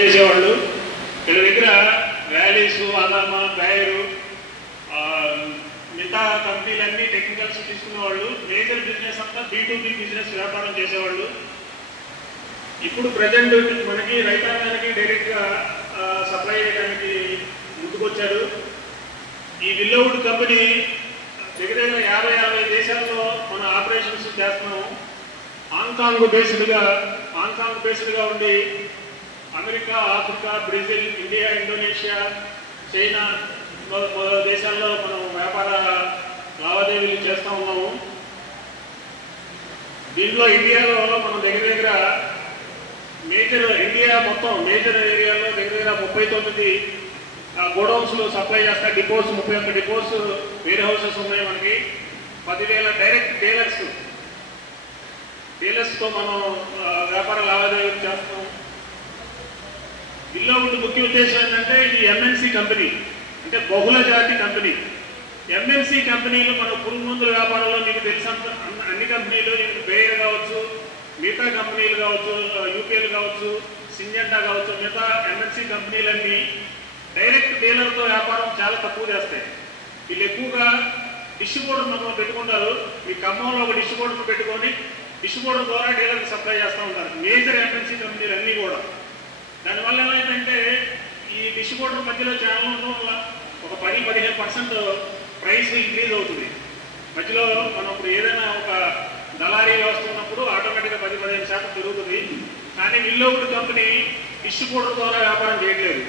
చేసేవాళ్ళు. వీళ్ళ దగ్గర వ్యాలీస్, అదామా, బైరు, మిగతా కంపెనీలన్నీ టెక్నికల్స్ తీసుకునేవాళ్ళు. మేజర్ బిజినెస్ అంతా B2B బిజినెస్ వ్యాపారం చేసేవాళ్ళు. ఇప్పుడు ప్రజెంట్ మనకి రైతాంగానికి డైరెక్ట్గా సప్లై చేయడానికి ముందుకొచ్చారు. ఈ విల్లోవుడ్ కంపెనీ దగ్గర 50 దేశాల్లో మన ఆపరేషన్స్ చేస్తున్నాము. హాంకాంగ్ బేస్డ్గా ఉండి America, Africa, Brazil, India, Indonesia, China దేశాల్లో మనం వ్యాపార లావాదేవీలు చేస్తూ ఉన్నాము. దీంట్లో ఇండియాలో మనం దగ్గర మేజర్ ఏరియాలో దగ్గర 39 గోడౌన్స్లో సప్లై చేస్తా. డిపోస్ 31 డిపోస్, వేర్ హౌసెస్ ఉన్నాయి మనకి. 10,000 డైరెక్ట్ డీలర్స్తో మనం వ్యాపార లావాదేవీలు చేస్తాం. విల్లోవుడ్ ముఖ్య ఉద్దేశం ఏంటంటే ఇది MNC కంపెనీ, అంటే బహుళ జాతి కంపెనీ. MNC కంపెనీలు మన పురుగు మందుల వ్యాపారంలో మీకు తెలిసినంత అన్ని కంపెనీలు, బేయర్ కావచ్చు, మిగతా కంపెనీలు కావచ్చు, UPL కావచ్చు, సింజెంటా కావచ్చు, మిగతా MNC కంపెనీలన్నీ డైరెక్ట్ డీలర్తో వ్యాపారం చాలా తక్కువ చేస్తాయి. వీళ్ళు ఎక్కువగా డిస్ట్రిబ్యూటర్ మనం పెట్టుకుంటారు. మీ ఖమ్మంలో ఒక డిస్ట్రిబ్యూటర్ పెట్టుకొని డిస్ట్రిబ్యూటర్ ద్వారా డీలర్కి సప్లై చేస్తూ ఉంటారు మేజర్ MNC కంపెనీలు అన్నీ కూడా. దానివల్ల ఏమైందంటే ఈ డిస్ట్రిబ్యూటర్ మధ్యలో ఛానల్ ఉండడం వల్ల ఒక 10-15% ప్రైస్ ఇంక్రీజ్ అవుతుంది. మధ్యలో మనం ఇప్పుడు ఏదైనా ఒక దళారీ వ్యవస్థ ఉన్నప్పుడు ఆటోమేటిక్గా 10-15% పెరుగుతుంది. కానీ విల్లోవుడ్ కంపెనీ డిస్ట్రిబ్యూటర్ ద్వారా వ్యాపారం చేయట్లేదు.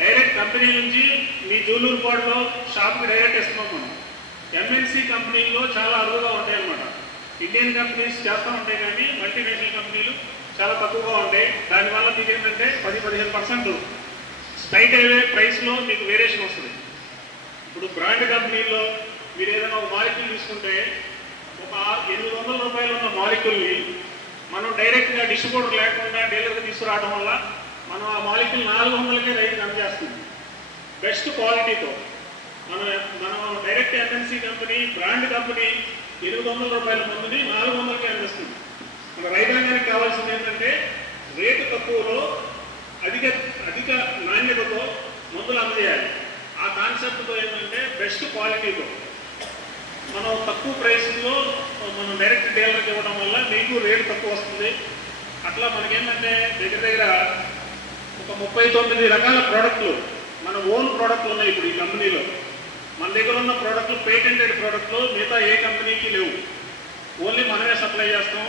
డైరెక్ట్ కంపెనీ నుంచి మీ జూలూరుపాడులో షాప్కి డైరెక్ట్ ఇస్తున్నాం మనం. MNC కంపెనీల్లో చాలా అరుదుగా ఉంటాయి అన్నమాట. ఇండియన్ కంపెనీస్ చేస్తూ ఉంటాయి కానీ మల్టీనేషనల్ కంపెనీలు చాలా తక్కువగా ఉంటాయి. దానివల్ల మీకు ఏంటంటే 10-15% స్ట్రైట్ అవే ప్రైస్లో మీకు వేరియేషన్ వస్తుంది. ఇప్పుడు బ్రాండ్ కంపెనీల్లో మీరు ఏదైనా ఒక మాలిక్యూల్ తీసుకుంటే ఒక 800 రూపాయలు ఉన్న మాలిక్యూల్ని మనం డైరెక్ట్గా డిస్ట్రిబ్యూటర్ లేకుండా డీలర్గా తీసుకురావడం వల్ల మనం ఆ మాలిక్యూల్ 400కే రైతుకి అందజేస్తుంది బెస్ట్ క్వాలిటీతో. మనం direct MNC company, brand company 800 రూపాయల మందుని 400కే అందిస్తుంది. మన రైతాంగానికి కావాల్సింది ఏంటంటే రేటు తక్కువలో అధిక నాణ్యతతో మందులు అందజేయాలి. ఆ కాన్సెప్ట్తో ఏంటంటే బెస్ట్ క్వాలిటీతో మనం తక్కువ ప్రైస్లో మనం డైరెక్ట్ డీలర్కి ఇవ్వడం వల్ల మీకు రేటు తక్కువ వస్తుంది. అట్లా మనకేంటంటే దగ్గర ఒక 39 రకాల ప్రోడక్ట్లు మన ఓన్ ప్రోడక్ట్లు ఉన్నాయి ఇప్పుడు ఈ కంపెనీలో. మన దగ్గర ఉన్న ప్రోడక్ట్లు పేటెంటెడ్ ప్రోడక్ట్లు మిగతా ఏ కంపెనీకి లేవు. ఓన్లీ మనమే సప్లై చేస్తాం.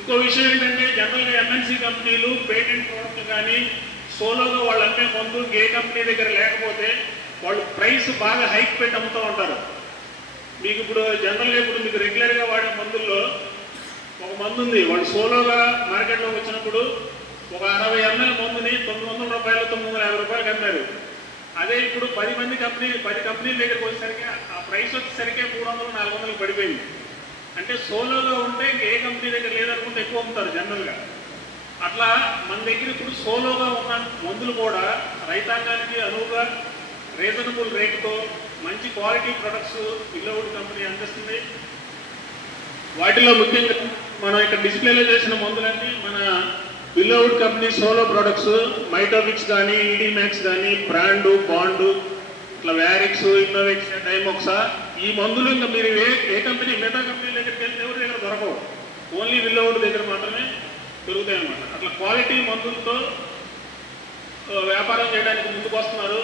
ఇంకో విషయం ఏంటంటే జనరల్గా MNC కంపెనీలు పేటెంట్ ప్రోడక్ట్లు కానీ సోలోగా వాళ్ళు అమ్మే మందు ఏ కంపెనీ దగ్గర లేకపోతే వాళ్ళు ప్రైస్ బాగా హైక్ పెట్టి అమ్ముతూ ఉంటారు. మీకు ఇప్పుడు జనరల్గా మీకు రెగ్యులర్గా వాడే మందుల్లో ఒక మందు ఉంది, వాళ్ళు సోలోగా మార్కెట్లోకి వచ్చినప్పుడు ఒక 60 ml మందుని 900 రూపాయలు 950 రూపాయలకి అమ్మారు. అదే ఇప్పుడు 10 కంపెనీల దగ్గరికి వచ్చేసరికి ఆ ప్రైస్ వచ్చేసరికి 300-400 పడిపోయింది. అంటే సోలోగా ఉంటే ఏ కంపెనీ దగ్గర లేదనుకుంటే ఎక్కువ అమ్ముతారు జనరల్గా. అట్లా మన దగ్గర ఇప్పుడు సోలోగా ఉన్న మందులు కూడా రైతాంగానికి అనువుగా రీజనబుల్ రేటుతో మంచి క్వాలిటీ ప్రొడక్ట్స్ విల్లోవుడ్ కంపెనీ అందిస్తుంది. వాటిలో ముఖ్యంగా మనం ఇక్కడ డిస్ప్లేలో చేసిన మందులన్నీ మన విల్లోవుడ్ కంపెనీ సోలో ప్రొడక్ట్స్. మైటోవిక్స్ కానీ, ఈడీమాక్స్ కానీ, బ్రాండు, బాండు, ఇట్లా వ్యారిక్స్, ఇన్నోవిక్స్, డైమోక్సా, ఈ మందులు ఇంకా మీరు ఏ కంపెనీ మిగతా కంపెనీ దగ్గరికి వెళ్తే ఎవరి దగ్గర దొరకవు. ఓన్లీ విల్లోవుడ్ దగ్గర మాత్రమే దొరుకుతాయి అన్నమాట. అట్లా క్వాలిటీ మందులతో వ్యాపారం చేయడానికి ముందుకు వస్తున్నారు.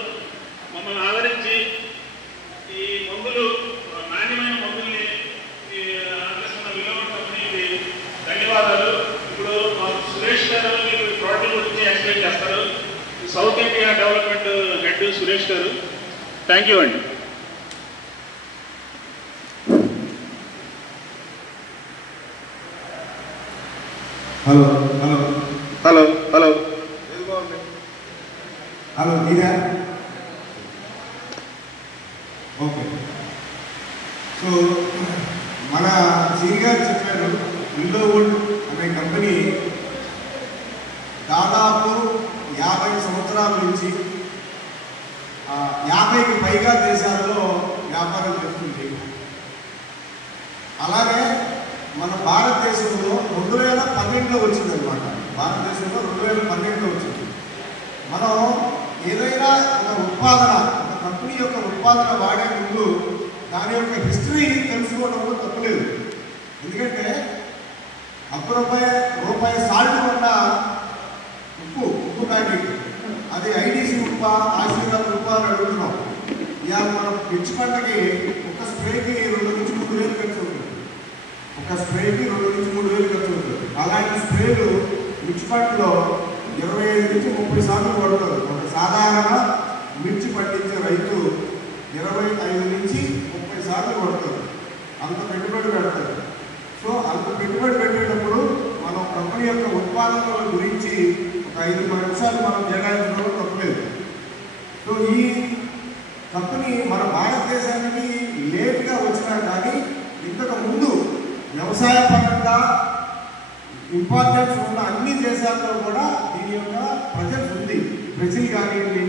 మమ్మల్ని ఆదరించి ఈ మందులు నాణ్యమైన మందుల్ని అందిస్తున్న విల్లోవుడ్ కంపెనీకి ధన్యవాదాలు. ఇప్పుడు సురేష్ గారు మీకు ఈ ప్రోడక్ట్ గురించి ఎక్స్ప్లెయిన్ చేస్తారు. South India development head Suresh గారు. థ్యాంక్ యూ అండి. Hello hello hello hello hello ఇదా ఓకే. సో మన సింగ్ గారు చెప్పారు విల్లోవుడ్ అనే కంపెనీ దాదాపు 50 సంవత్సరాల నుంచి 50కి పైగా దేశాల్లో వ్యాపారం చేస్తుంది. అలాగే మన భారతదేశంలో 2012లో వచ్చిందనమాట. భారతదేశంలో 2012లో వచ్చింది. ఉత్పాదన, ఒక కంపెనీ యొక్క ఉత్పాదన వాడే ముందు దాని యొక్క హిస్టరీ తెలుసుకోవడంలో తప్పులేదు. ఎందుకంటే రూపాయి సాల్ట్ కొన్న ఉప్పు ప్యాకెట్ అది ఐడిసి ఉప్ప, ఆశీర్వాద్ ఉప్ప అని అడుగుతున్నాం. ఇవాళ మనం మిర్చి పంటకి ఒక స్ప్రేకి 2 నుంచి 3 వేలు ఖర్చు అవుతుంది. ఒక స్ప్రేకి 2 నుంచి 3 వేలు ఖర్చు అవుతుంది. అలాంటి స్ప్రేలు మిర్చి పంటలో 25 నుంచి 30 సార్లు కొడతారు. ఒక సాధారణ మిర్చి పండించే రైతు 25 నుంచి 30 సార్లు కొడతారు. అంత పెట్టుబడి పెడతారు. సో అంత పెట్టుబడి పెట్టేటప్పుడు మనం కంపెనీ యొక్క ఉత్పాదనల గురించి ఒక 5 నిమిషాలు మనం కేటాయించడం తప్పలేదు. సో ఈ కంపెనీ మన భారతదేశానికి లేట్గా వచ్చినా కానీ ఇంతకు ముందు వ్యవసాయ పరంగా ఇంపార్టెన్స్ ఉన్న అన్ని దేశాల్లో కూడా దీని యొక్క ప్రజెన్స్ ఉంది. బ్రెజిల్ కానివ్వండి,